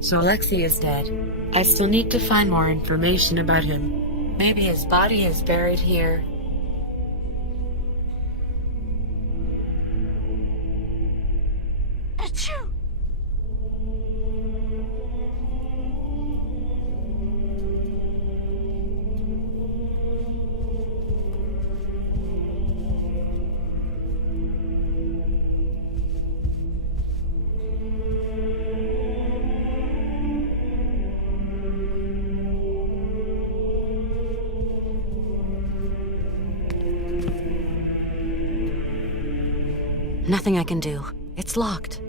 So Alexei is dead. I still need to find more information about him. Maybe his body is buried here. Achoo! Nothing I can do. It's locked.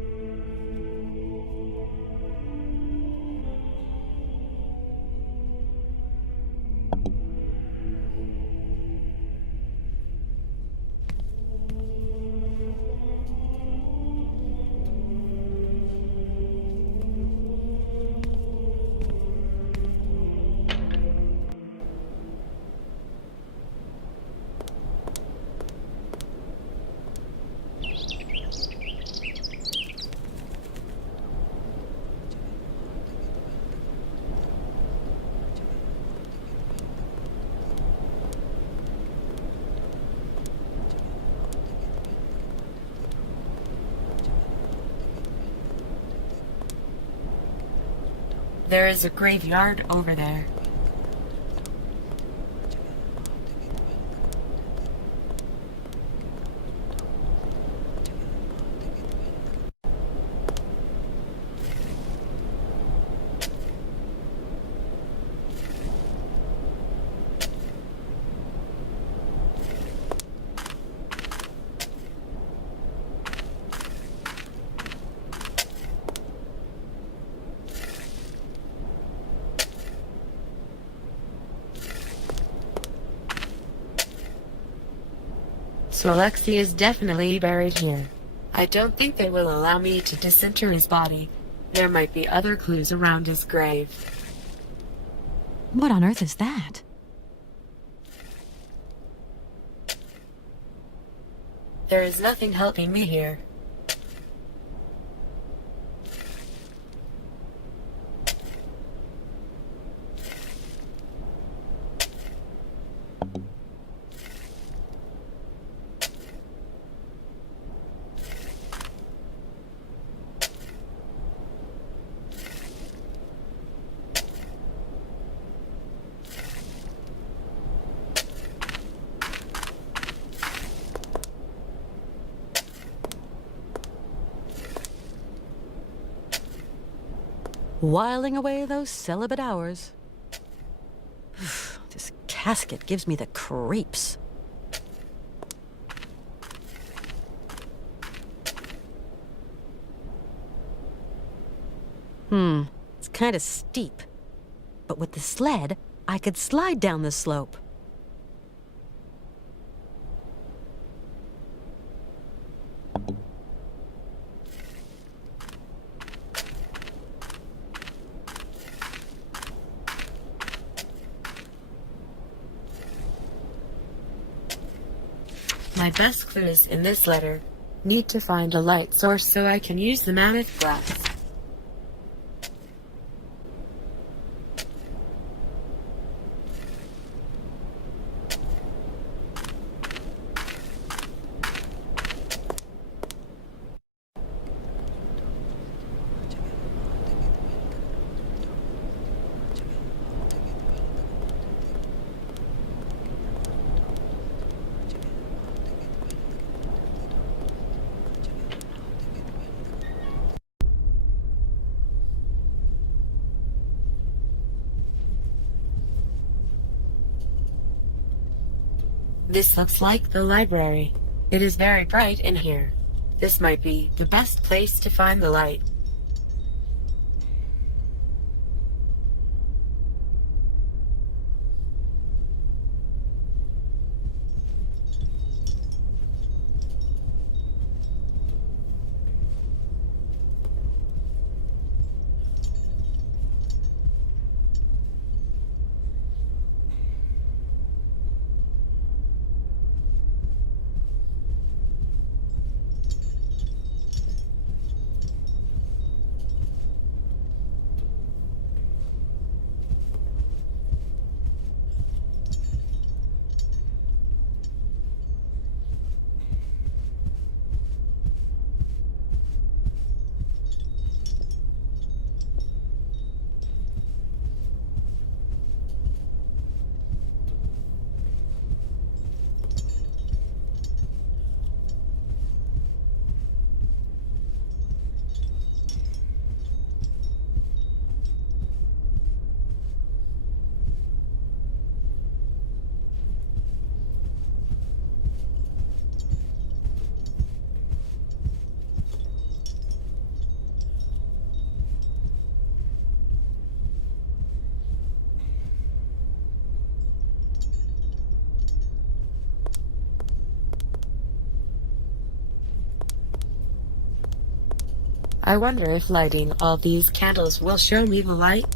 There is a graveyard over there. So Alexei is definitely buried here. I don't think they will allow me to disinter his body. There might be other clues around his grave. What on earth is that? There is nothing helping me here. Whiling away those celibate hours. This casket gives me the creeps. It's kind of steep. But with the sled, I could slide down the slope. My best clue is in this letter. Need to find a light source so I can use the mammoth glass. This looks like the library. It is very bright in here. This might be the best place to find the light. I wonder if lighting all these candles will show me the light?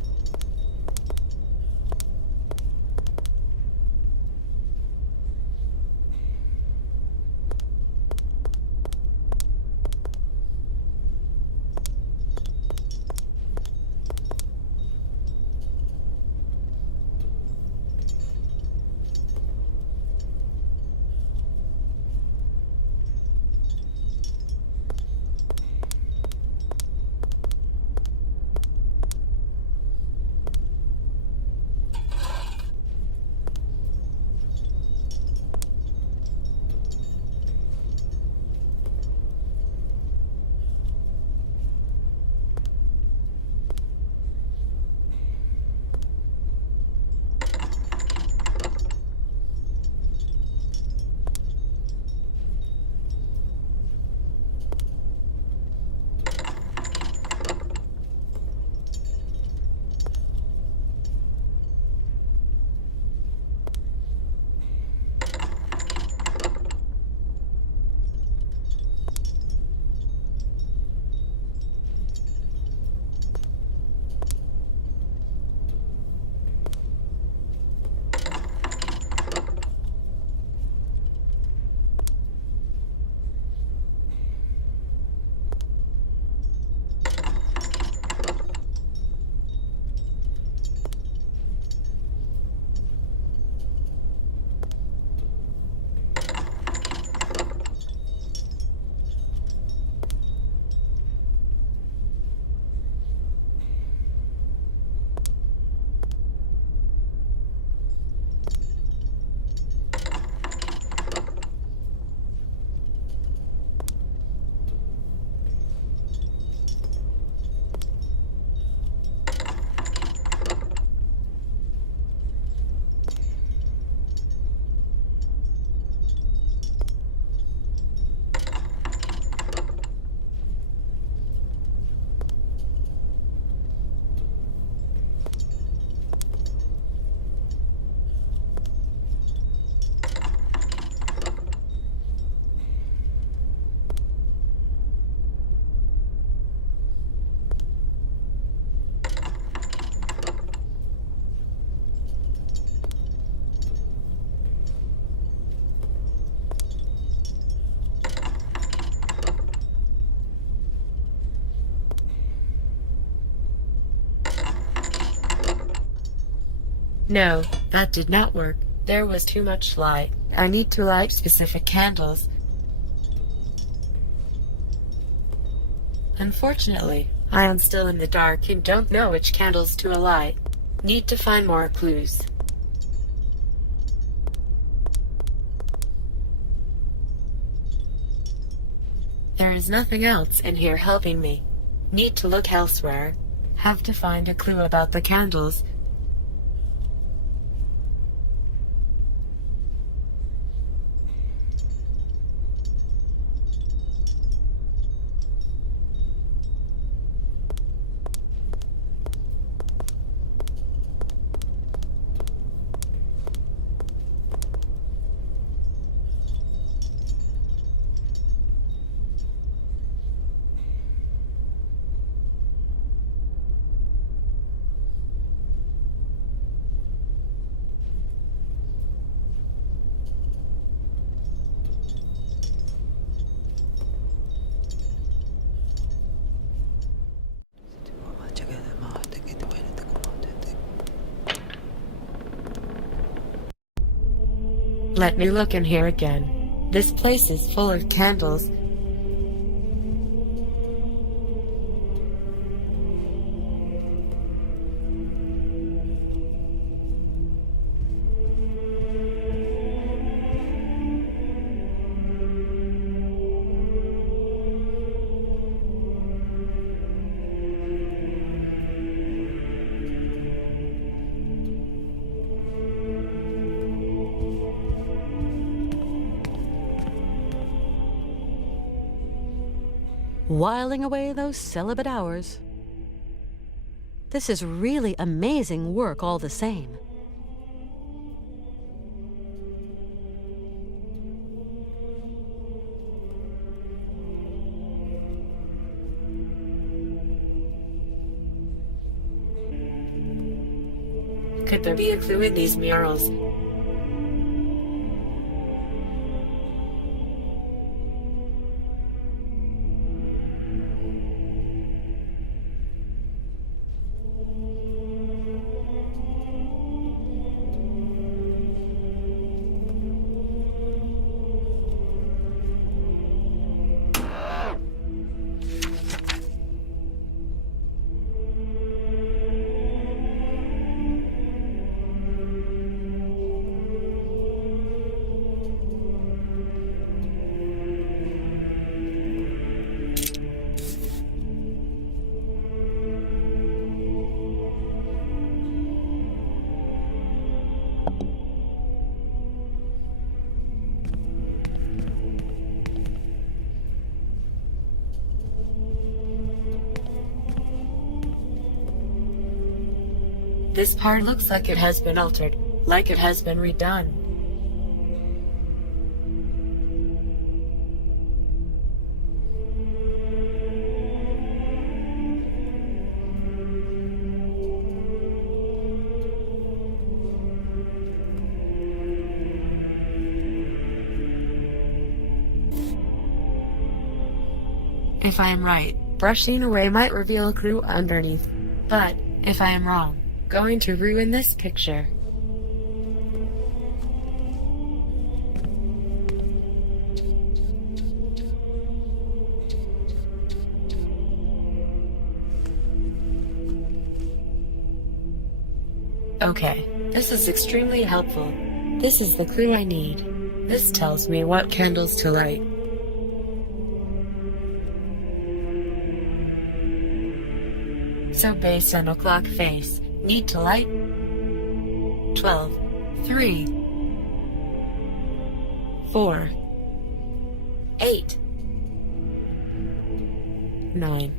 No, that did not work. There was too much light. I need to light specific candles. Unfortunately, I am still in the dark and don't know which candles to light. Need to find more clues. There is nothing else in here helping me. Need to look elsewhere. Have to find a clue about the candles. Let me look in here again. This place is full of candles. Whiling away those celibate hours. This is really amazing work all the same. Could there be a clue in these murals? This part looks like it has been altered, like it has been redone. If I am right, brushing away might reveal a clue underneath. But, if I am wrong, going to ruin this picture. Okay, this is extremely helpful. This is the clue I need. This tells me what candles to light. So based on a clock face, need to light 12, 3, 4, 8, 9.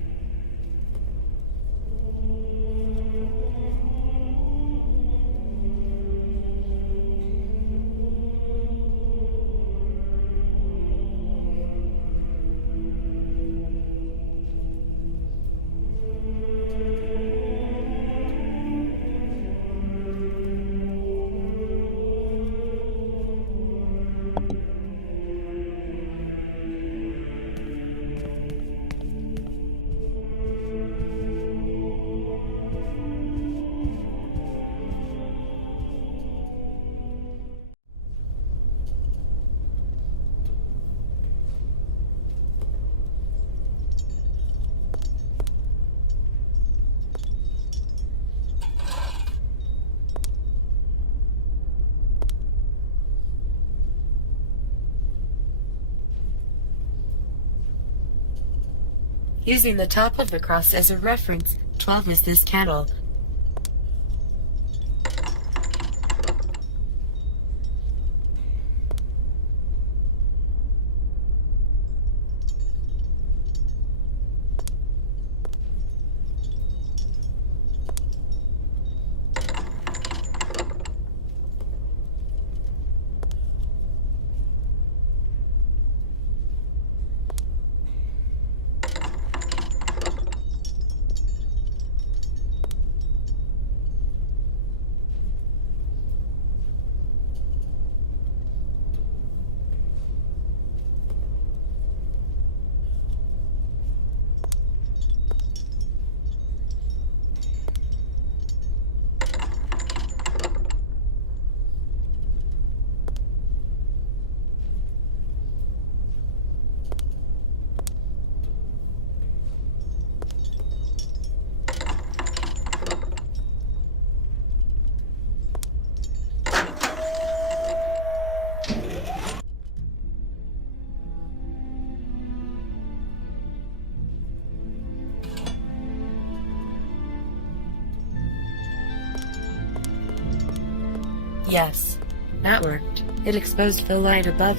Using the top of the cross as a reference, 12 is this candle. Yes, that worked. It exposed the light above.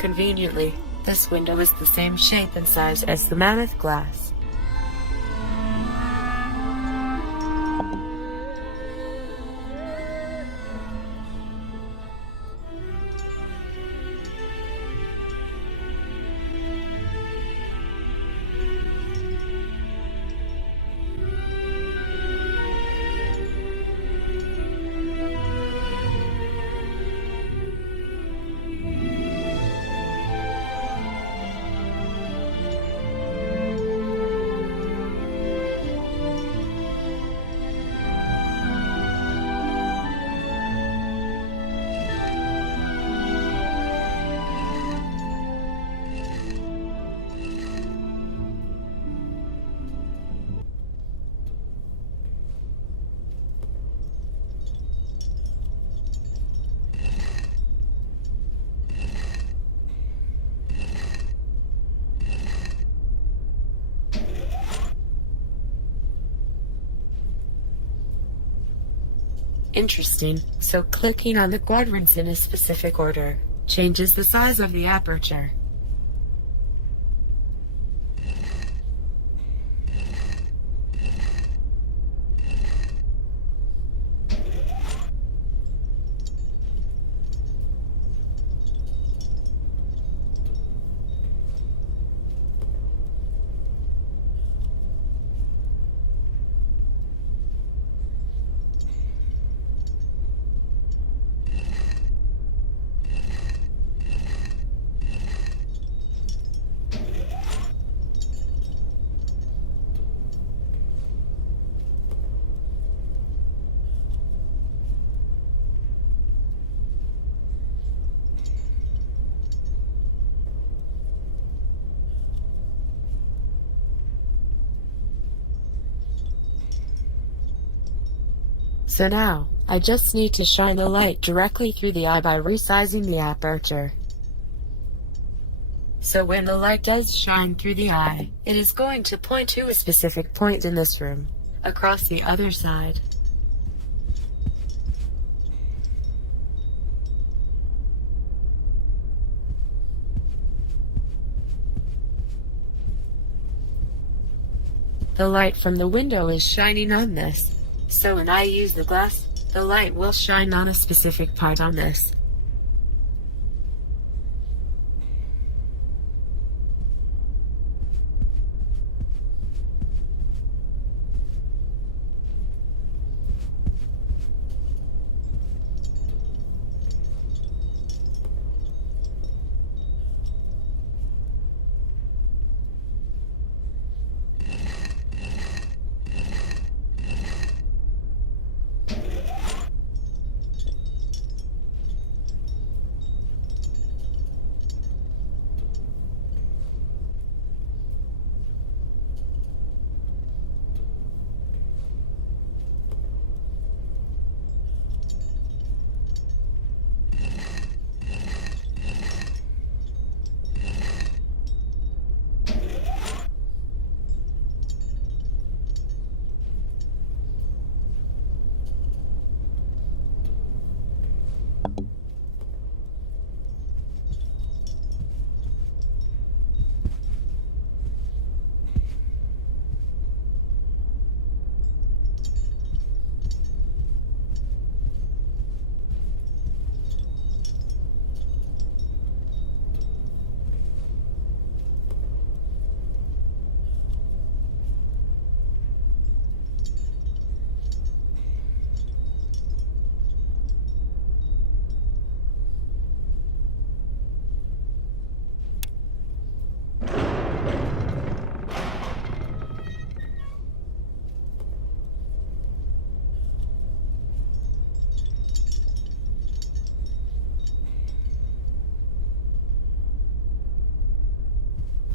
Conveniently, this window is the same shape and size as the mammoth glass. Interesting. So clicking on the quadrants in a specific order changes the size of the aperture. So now, I just need to shine the light directly through the eye by resizing the aperture. So when the light does shine through the eye, it is going to point to a specific point in this room, across the other side. The light from the window is shining on this. So when I use the glass, the light will shine on a specific part on this.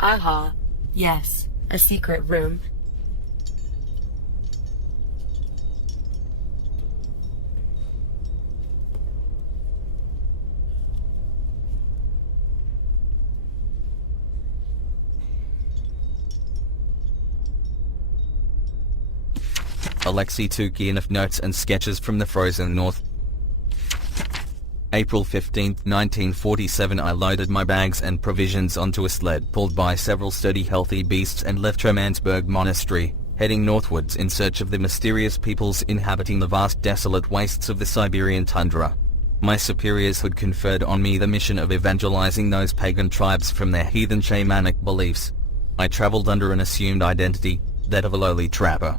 Aha. Yes, a secret room. Alexei took enough notes and sketches from the frozen north April 15, 1947. I loaded my bags and provisions onto a sled pulled by several sturdy healthy beasts and left Hermannsburg Monastery, heading northwards in search of the mysterious peoples inhabiting the vast desolate wastes of the Siberian tundra. My superiors had conferred on me the mission of evangelizing those pagan tribes from their heathen shamanic beliefs. I traveled under an assumed identity, that of a lowly trapper.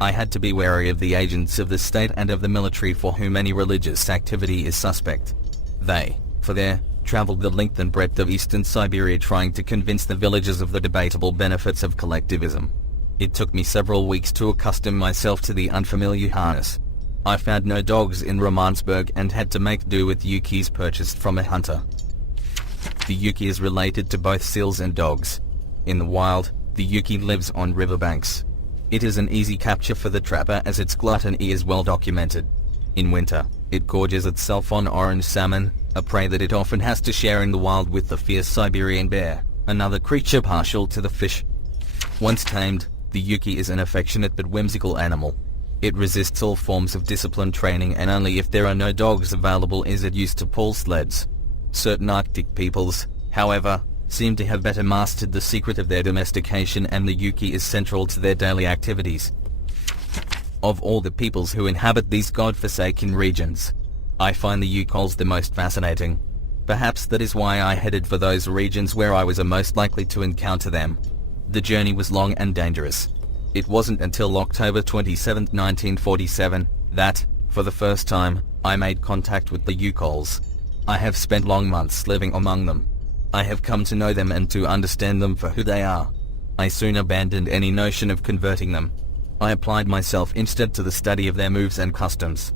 I had to be wary of the agents of the state and of the military for whom any religious activity is suspect. They, for their, traveled the length and breadth of eastern Siberia trying to convince the villagers of the debatable benefits of collectivism. It took me several weeks to accustom myself to the unfamiliar harness. I found no dogs in Romansburg and had to make do with Yukis purchased from a hunter. The Yuki is related to both seals and dogs. In the wild, the Yuki lives on riverbanks. It is an easy capture for the trapper as its gluttony is well documented. In winter, it gorges itself on orange salmon, a prey that it often has to share in the wild with the fierce Siberian bear, another creature partial to the fish. Once tamed, the Yuki is an affectionate but whimsical animal. It resists all forms of disciplined training and only if there are no dogs available is it used to pull sleds. Certain Arctic peoples, however, seem to have better mastered the secret of their domestication and the Yuki is central to their daily activities. Of all the peoples who inhabit these god-forsaken regions, I find the Yukols the most fascinating. Perhaps that is why I headed for those regions where I was most likely to encounter them. The journey was long and dangerous. It wasn't until October 27, 1947, that, for the first time, I made contact with the Yukols. I have spent long months living among them. I have come to know them and to understand them for who they are. I soon abandoned any notion of converting them. I applied myself instead to the study of their moves and customs.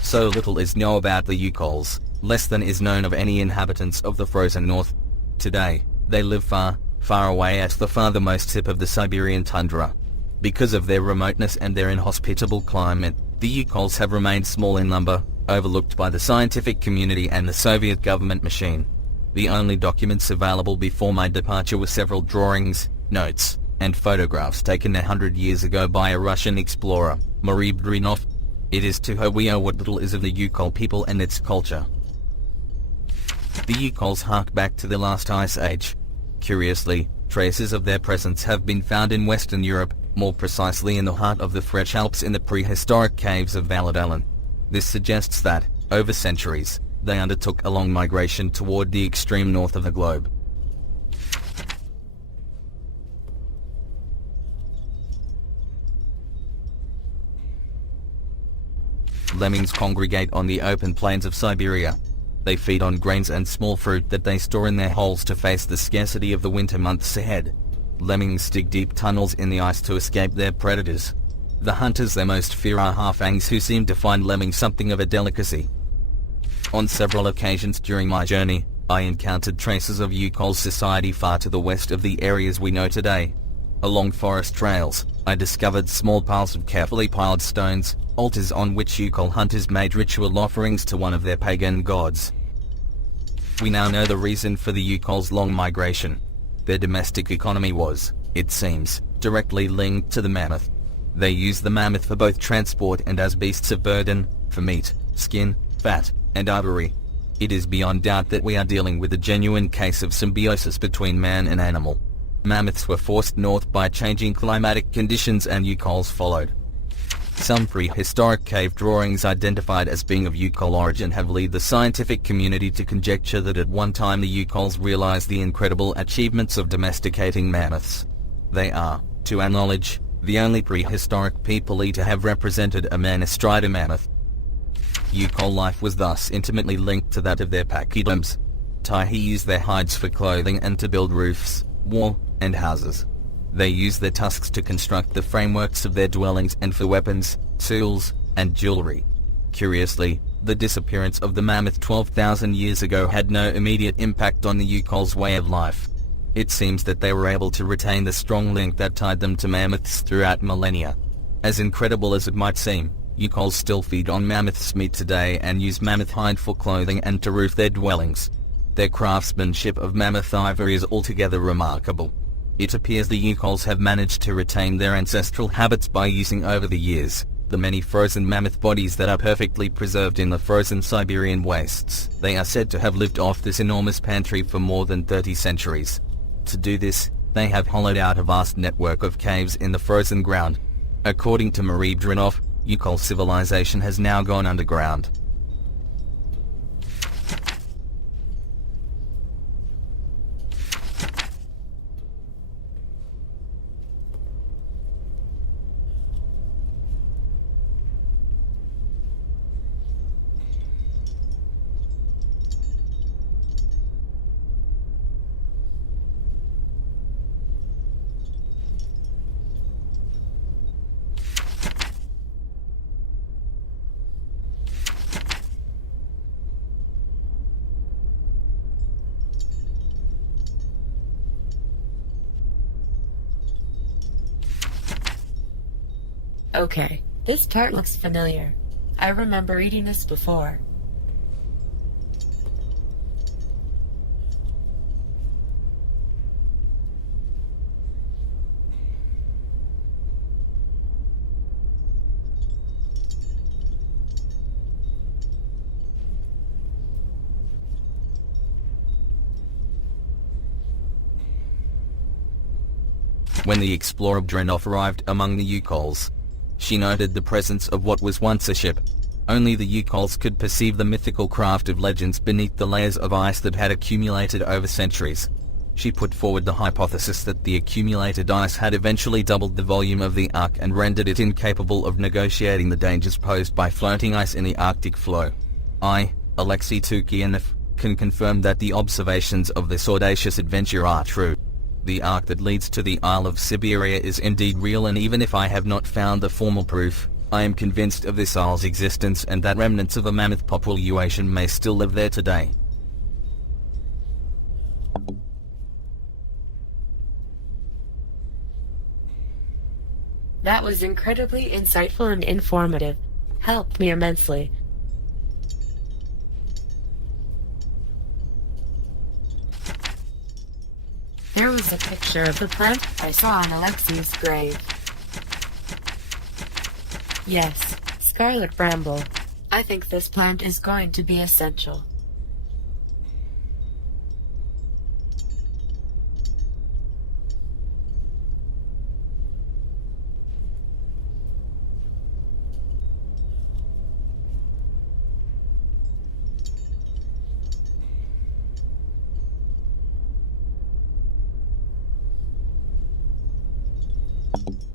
So little is known about the Yukols, less than is known of any inhabitants of the frozen north. Today, they live far, far away at the farthermost tip of the Siberian tundra. Because of their remoteness and their inhospitable climate, the Yukols have remained small in number, overlooked by the scientific community and the Soviet government machine. The only documents available before my departure were several drawings, notes, and photographs taken 100 years ago by a Russian explorer, Marie Brinov. It is to her we owe what little is of the Yukol people and its culture. The Yukols hark back to the last ice age. Curiously, traces of their presence have been found in Western Europe, more precisely in the heart of the French Alps in the prehistoric caves of Valladolid. This suggests that, over centuries, they undertook a long migration toward the extreme north of the globe. Lemmings congregate on the open plains of Siberia. They feed on grains and small fruit that they store in their holes to face the scarcity of the winter months ahead. Lemmings dig deep tunnels in the ice to escape their predators. The hunters they most fear are halfangs who seem to find lemmings something of a delicacy. On several occasions during my journey, I encountered traces of Yukol society far to the west of the areas we know today. Along forest trails, I discovered small piles of carefully piled stones, altars on which Yukol hunters made ritual offerings to one of their pagan gods. We now know the reason for the Yukol's long migration. Their domestic economy was, it seems, directly linked to the mammoth. They used the mammoth for both transport and as beasts of burden, for meat, skin, fat, and ivory. It is beyond doubt that we are dealing with a genuine case of symbiosis between man and animal. Mammoths were forced north by changing climatic conditions and Yukols followed. Some prehistoric cave drawings identified as being of Yukol origin have led the scientific community to conjecture that at one time the Yukols realized the incredible achievements of domesticating mammoths. They are, to our knowledge, the only prehistoric people to have represented a man astride a mammoth. Yukol life was thus intimately linked to that of their pachyderms. Taihi used their hides for clothing and to build roofs, wall, and houses. They used their tusks to construct the frameworks of their dwellings and for weapons, tools, and jewelry. Curiously, the disappearance of the mammoth 12,000 years ago had no immediate impact on the Yukol's way of life. It seems that they were able to retain the strong link that tied them to mammoths throughout millennia. As incredible as it might seem, Yukols still feed on mammoth's meat today and use mammoth hide for clothing and to roof their dwellings. Their craftsmanship of mammoth ivory is altogether remarkable. It appears the Yukols have managed to retain their ancestral habits by using over the years the many frozen mammoth bodies that are perfectly preserved in the frozen Siberian wastes. They are said to have lived off this enormous pantry for more than 30 centuries. To do this, they have hollowed out a vast network of caves in the frozen ground. According to Marie Drinov, Ural civilization has now gone underground. Okay, this part looks familiar. I remember reading this before. When the explorer Drenov arrived among the Urals, she noted the presence of what was once a ship. Only the Urals could perceive the mythical craft of legends beneath the layers of ice that had accumulated over centuries. She put forward the hypothesis that the accumulated ice had eventually doubled the volume of the Ark and rendered it incapable of negotiating the dangers posed by floating ice in the Arctic flow. I, Alexei Tukianov, can confirm that the observations of this audacious adventure are true. The arc that leads to the Isle of Syberia is indeed real, and even if I have not found the formal proof, I am convinced of this isle's existence and that remnants of a mammoth population may still live there today. That was incredibly insightful and informative. Helped me immensely. There was a picture of the plant I saw on Alexei's grave. Yes, scarlet bramble. I think this plant is going to be essential. You